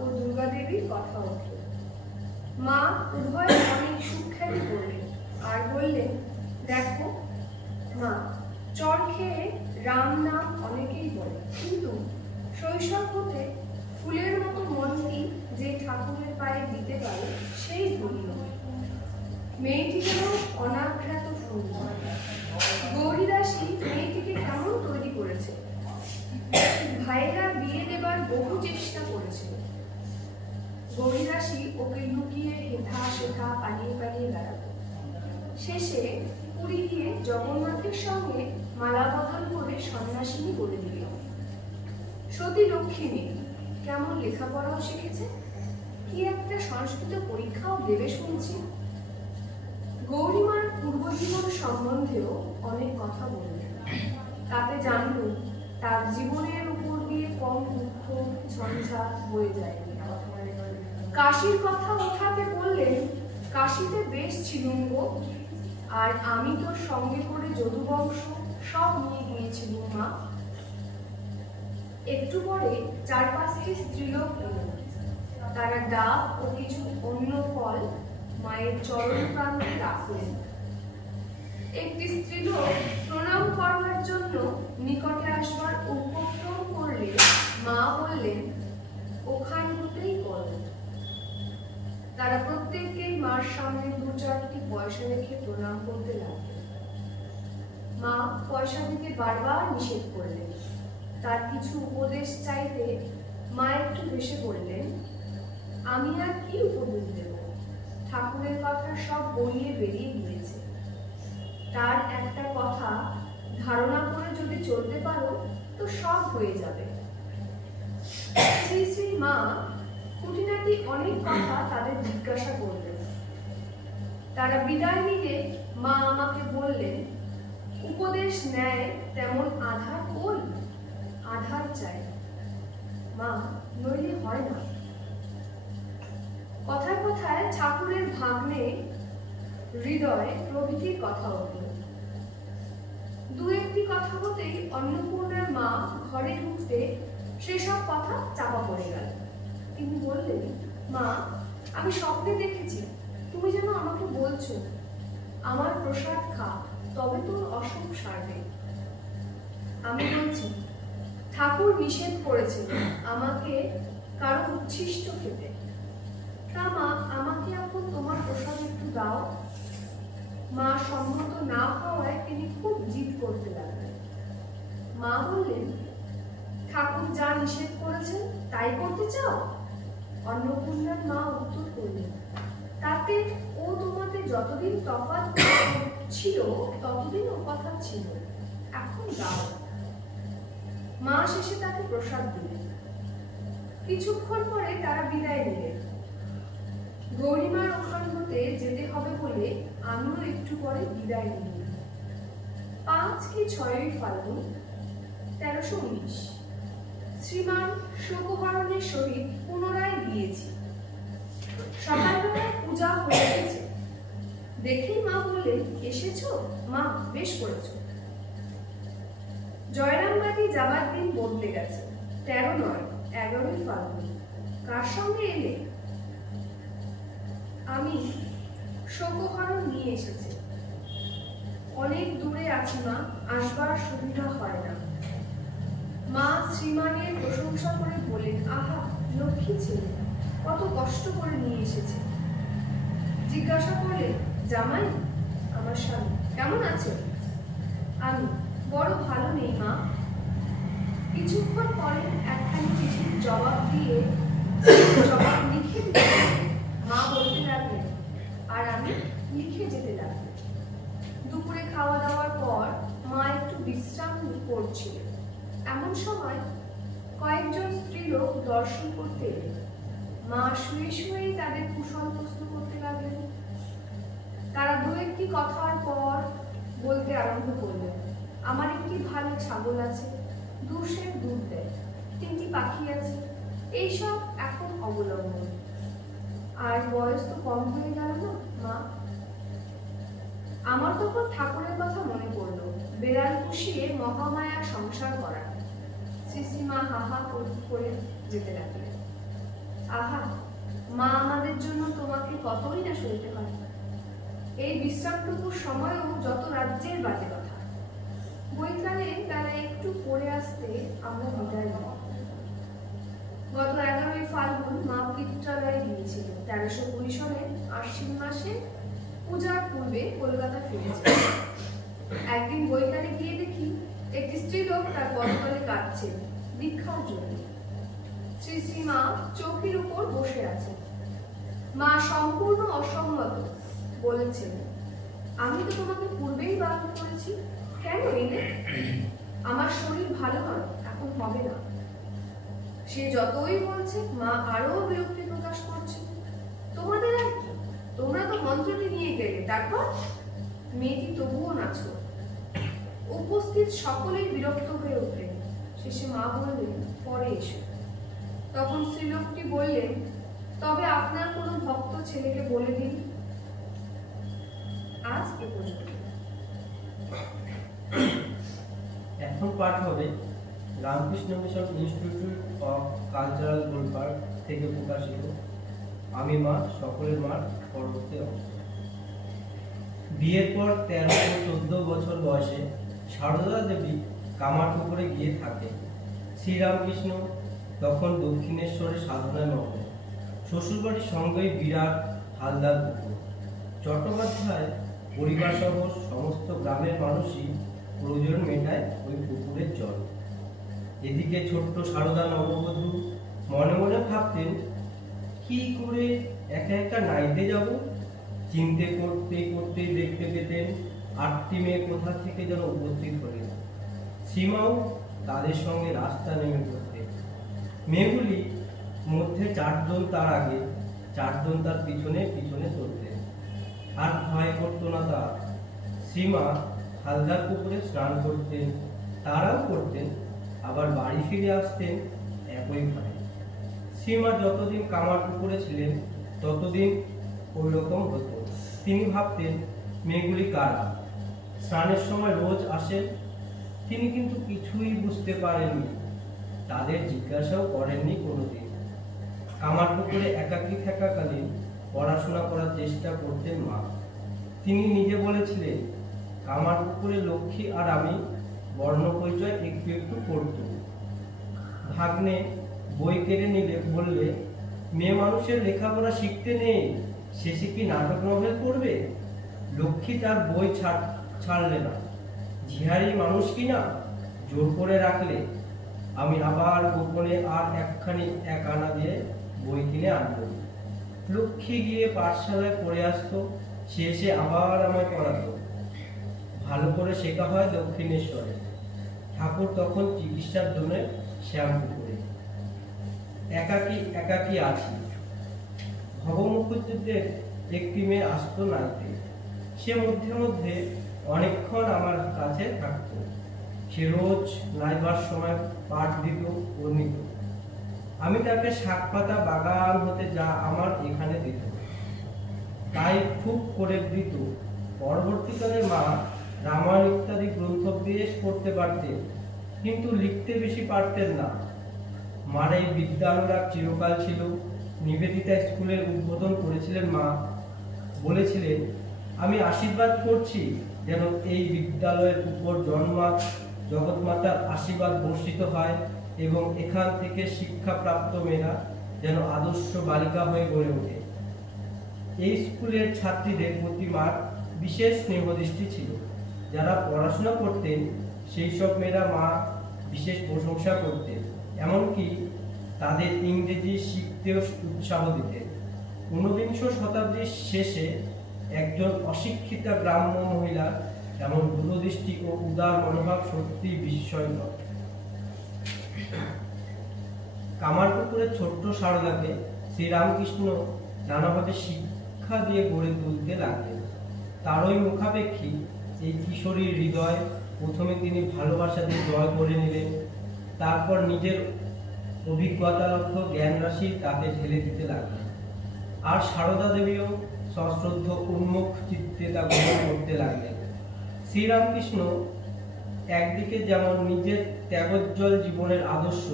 ও দুর্গা দেবীর কথা উঠল। মা উভয় অনেক সুখ্যাতি করলেন আর বললেন, দেখো মা, চর খেয়ে রাম নাম অনেকেই বলে, কিন্তু শৈশব হতে ফুলের মতো মনটি যে ঠাকুরের পায়ে দিতে পারে সেই ধন্য। মেয়েটি যেন অনাঘ্রাত ফুল। গৌরীদাসী মেয়েটিকে কেমন তৈরি করেছে। ভাইয়েরা বিয়ে দেবার বহু চেষ্টা করেছিল। গৌরীদাসী ওকে লুকিয়ে হেথা সেথা পালিয়ে পালিয়ে বেড়াত। শেষে পুরী গিয়ে জগন্নাথের সঙ্গে মালা বদল করে সন্ন্যাসিনী বলে দিল। সতী লক্ষ্মী কেমন লেখাপড়াও শিখেছে, কি একটা সংস্কৃত পরীক্ষাও দেবে শুনছি। গৌরীমার পূর্বজীবন সম্বন্ধেও অনেক কথা বললেন। তাতে জানল তার জীবনের উপর দিয়ে কম দুঃখ ঝঞ্ঝাট বয়ে যায়নি। কাশীর কথা ওঠাতে বললেন, কাশীতে বেশ ছিলুম গো, আর আমি তোর সঙ্গে করে যদুবংশ সব নিয়ে গিয়েছিলুম মা। একটু পরে 4-5টি স্ত্রীলোক এলো। তারা ডাব ও কিছু অন্য ফল মায়ের চরণ প্রান্তে রাখলেন। একটি স্ত্রীলোক প্রণাম করবার জন্য নিকটে আসবার উপক্রম করলে মা বললেন, ওখান হতেই করো। তারা প্রত্যেককেই মার সামনে 2-4টি পয়সা রেখে প্রণাম করতে লাগলেন। মা পয়সা দিতে বারবার নিষেধ করলেন। তার কিছু উপদেশ চাইতে মা একটু হেসে বললেন, আমি আর কি উপদেশ দেব, ঠাকুরের কথা সব বইয়ে বেরিয়ে গিয়েছে। তার একটা কথা ধারণা করে যদি চলতে পারো তো সব হয়ে যাবে। শ্রী শ্রী মা খুঁটিনাটি অনেক কথা তাদের জিজ্ঞাসা করলেন। তারা বিদায় নিলে মা আমাকে বললেন, উপদেশ নেয় তেমন আধার কই, আধার চাই মা, নইলে হয় না। কথায় কথায় ঠাকুরের ভাগ্নে হৃদয় প্রভৃতির কথা উঠল। 2-1টি কথা হতেই অন্নপূর্ণার মা ঘরে ঢুকতে সেসব কথা চাপা পড়ে গেল। তিনি বললেন, মা, আমি স্বপ্নে দেখেছি তুমি যেন আমাকে বলছো, আমার প্রসাদ খা, তবে তোর অসুখ সারবে। আমি বলছি, ঠাকুর নিষেধ করেছেন আমাকে কারো উচ্ছিষ্ট খেতে। তা মা, আমাকে এখন তোমার প্রসাদ একটু দাও। মা সম্মত না হওয়ায় তিনি খুব জিদ করতে লাগলেন। মা বললেন, ঠাকুর যা নিষেধ করেছেন তাই করতে চাও? অন্নপূর্ণার মা উত্তর করলেন, তাতে ও তোমাতে যতদিন তফাৎ ছিল ততদিন ও কথা ছিল, এখন দাও। মা শেষে তাকে প্রসাদ দিলেন। কিছুক্ষণ পরে তারা বিদায় নিলেন। গৌরীমার ওখান হতে যেতে হবে বলে আমিও একটু পরে বিদায় নিলাম। 5 কি 6 ফাল্গুন 1319 শ্রীমান শোকহরণের সহিত পুনরায় গিয়েছি। সকালবেলায় পূজা হয়ে গেছে দেখেই মা বললেন, এসেছো মা, বেশ করেছো। জয়রামবাটি যাবার দিন বদলে গেছে, 13 নয় 11 ফাল্গুন। কার সঙ্গে এলে? আমি শোকহরণ নিয়ে এসেছি। অনেক দূরে আছি মা, আসবার সুবিধা হয় না। মা শ্রীমানের প্রশংসা করে বলেন, আহা, লক্ষ্মী ছেলে, কত কষ্ট করে নিয়ে এসেছে। জিজ্ঞাসা করলে, জামাই, আমার স্বামী, কেমন আছে? আমি, বড় ভালো নেই মা। কিছুক্ষণ পরে একখানি চিঠির জবাব লিখে দিতে মা বলতে লাগলেন, আর আমি লিখে যেতে লাগলাম। দুপুরে খাওয়া দাওয়ার পর মা একটু বিশ্রাম করছিলেন। এমন সময় কয়েকজন স্ত্রীলোক দর্শন করতে এলেন। মা শুয়ে শুয়েই তাদের কুশল প্রশ্ন করতে লাগলেন। তারা 2-1টি কথার পর বলতে আরম্ভ করলেন, আমার একটি ভালো ছাগল আছে, 2 সের দুধ দেয়, 3টি পাখি আছে, এইসব এখন অবলম্বন। আর বয়স তো কম হয়ে গেল না মা। আমার তখন ঠাকুরের কথা মনে পড়ল, বেড়াল পুষিয়ে মহামায়া সংসার করা। শ্রী শ্রী মা হাহা করে যেতে লাগলেন। আহা, মা আমাদের জন্য তোমাকে কতই না সইতে হয়। এই বিশ্রামটুকুর সময়ও যত রাজ্যের বাজে কথা। বৈকালে বেলায় একটু পড়ে আসতে আমরা বিদায় নেব। গত 11ই ফাল্গুন মা পিত্রালয়ে গিয়েছিল। 1320 সনের আশ্বিন মাসে পূজার পূর্বে কলকাতা ফিরেছে। একদিন বৈকালে গিয়ে দেখি একটি স্ত্রীলোক তার পদতলে কাঁদছে দীক্ষার জন্য। শ্রী শ্রী মা চৌকির উপর বসে আছে। মা সম্পূর্ণ অসম্মত বলেছেন, আমি তো তোমাকে পূর্বেই বারণ করেছি, কেন এলে? আমার শরীর ভালো নয়, এখন হবে না। সে যতই বলছে মা আরো বিরক্তি প্রকাশ করছে। তোমাদের আর কি, তোমরা তো মন্ত্রটি নিয়ে গেলে, তারপর? মেয়েটি তবুও নাচল। উপস্থিত সকলেই বিরক্ত হয়ে উঠলেন। শেষে মা বললেন, পরে এসো। তখন স্ত্রীলোকটি বললেন, তবে আপনার কোনো ভক্ত ছেলেকে বলে দিন। আজ এ পর্যন্ত। এখন পাঠ হবে Ramakrishna mission institute of cultural Golpark থেকে প্রকাশিত আমি মা সকলের মার পরবর্তী অংশ। বিয়ের পর 13-14 বছর বয়সে সারদা দেবী কামারপুকুরে গিয়ে থাকে। শ্রীরামকৃষ্ণ তখন দক্ষিণেশ্বরে সাধনায় মগ্ন। শ্বশুরবাড়ির সঙ্গেই বিরাট হালদার পুকুর। চট্টোপাধ্যায় পরিবার সহ সমস্ত গ্রামের মানুষই প্রয়োজন মেটায় ওই পুকুরের জল। এদিকে ছোট্ট সারদা নববধূ মনে মনে ভাবতেন, কি করে একা একা নাইতে যাব। চিন্তে করতে করতে দেখতে পেতেন 8টি মেয়ে কোথা থেকে যেন উপস্থিত হলেন। সীমাও তাদের সঙ্গে রাস্তা নেমে পড়তে। মেয়েগুলি মধ্যে 4 জন তার আগে, 4 জন তার পিছনে পিছনে চলতেন। আর ভয় করতো না তার। সীমা হালদার পুকুরে স্নান করতেন, তারাও করতেন, আবার বাড়ি ফিরে আসতেন একই ভাবে। সীমা যতদিন কামার পুকুরে ছিলেন ততদিন ওই রকম হতো। তিনি ভাবতেন, মেয়েগুলি কারা? স্নানের সময় রোজ আসেন। তিনি কিন্তু কিছুই বুঝতে পারেননি, তাদের জিজ্ঞাসাও করেননি কোনোদিন। কামার পুকুরে একাকী থাকাকালীন পড়াশোনা করার চেষ্টা করতেন মা। তিনি নিজে বলেছিলেন, কামার পুকুরে লক্ষ্মী আর আমি বর্ণ পরিচয় একটু একটু করত। ভাগ্নে বই কেড়ে নিলে বললে, মেয়ে মানুষের লেখাপড়া শিখতে নেই, শেষে কি নাটক নভেল পড়বে? লক্ষ্মী তার বই ছাড়লে না। ঝিহারি মানুষ কিনা, জোর করে রাখলে। আমি আবার গোপনে আর একখানি 1 আনা দিয়ে বই কিনে আনবো। লক্ষ্মী গিয়ে পাঠশালায় পড়ে আসতো, শেষে আবার আমায় পড়াতো। ভালো করে শেখা হয় দক্ষিণেশ্বরে। ঠাকুর তখন চিকিৎসার জন্য শ্যামপুকুরে। একাকী একাকী আছি। ভবমুখুজ্জেদের একটি মেয়ে আসতো নাইতে। সে মধ্যে মধ্যে অনেকক্ষণ আমার কাছে থাকতো। সে রোজ নাইবার সময় পাঠ দিত ও নিত। আমি তাকে শাকপাতা বাগান হতে যা আমার এখানে দিত, তাই খুব করে দিত। পরবর্তীকালে মা রামায়ণ ইত্যাদি গ্রন্থ বেশ পড়তে পারতেন, কিন্তু লিখতে বেশি পারতেন না। মার এই বিদ্যানুরাগ চিরকাল ছিল। নিবেদিতা স্কুলের উদ্বোধন করেছিলেন মা। বলেছিলেন, আমি আশীর্বাদ করছি যেন এই বিদ্যালয়ের উপর জগৎমাতার আশীর্বাদ বর্ষিত হয় এবং এখান থেকে শিক্ষাপ্রাপ্ত মেয়েরা যেন আদর্শ বালিকা হয়ে গড়ে ওঠে। এই স্কুলের ছাত্রীদের প্রতি মার বিশেষ স্নেহদৃষ্টি ছিল। যারা পড়াশোনা করতেন সেই সব মেয়েরা মা বিশেষ প্রশংসা করতেন, এমনকি তাদের ইংরেজি শিখতেও উৎসাহ দিতেন। 19বিংশ শতাব্দীর শেষে একজন অশিক্ষিতা গ্রাম্য মহিলা এমন দূরদৃষ্টি ও উদার মনোভাব সত্যি বিস্ময়কর। কামারপুকুরের ছোট্ট সারদাকে শ্রীরামকৃষ্ণ নানাভাবে শিক্ষা দিয়ে গড়ে তুলতে লাগলেন। তারই মুখাপেক্ষী এই কিশোরীর হৃদয় প্রথমে তিনি ভালোবাসা দিয়ে জয় করে নিলেন, তারপর নিজের অভিজ্ঞতালব্ধ জ্ঞান রাশি তাকে ঢেলে দিতে লাগলেন। আর সারদা দেবীও সশ্রদ্ধ উন্মুখ চিত্তে তা গ্রহণ করতে লাগলেন। শ্রীরামকৃষ্ণ একদিকে যেমন নিজের ত্যাগোজ্জ্বল জীবনের আদর্শ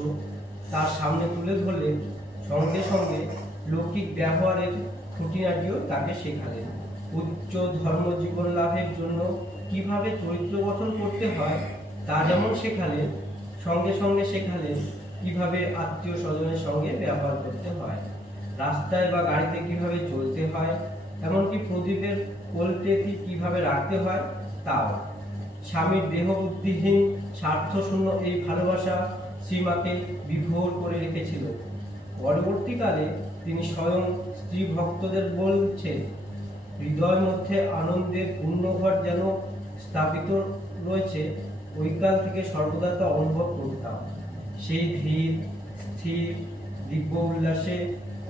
তার সামনে তুলে ধরলেন, সঙ্গে সঙ্গে লৌকিক ব্যবহারের খুঁটিনাটিও তাকে শেখালেন। উচ্চ ধর্ম জীবন লাভের জন্য কিভাবে চরিত্র গঠন করতে হয় তা যেমন শেখালেন, সঙ্গে সঙ্গে শেখালেন কিভাবে আত্মীয় স্বজনের সঙ্গে ব্যবহার করতে হয়, রাস্তায় বা গাড়িতে কিভাবে চলতে হয়, এমনকি প্রদীপের কোলটেটি কিভাবে রাখতে হয় তাও। স্বামীর দেহবুদ্ধিহীন স্বার্থশূন্য এই ভালোবাসা শ্রীমাকে বিভোর করে রেখেছিল। পরবর্তীকালে তিনি স্বয়ং স্ত্রী ভক্তদের বলছেন, হৃদয়ের মধ্যে আনন্দের পূর্ণঘর যেন স্থাপিত রয়েছে, ওই কাল থেকে সর্বদা তা অনুভব করতাম। সেই ধীর স্থির দিব্য উল্লাসে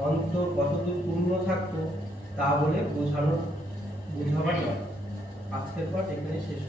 অন্তর কতদূর পূর্ণ থাকতো তা বলে বোঝাবার নয়। আজকের পাঠ এখানে শেষ।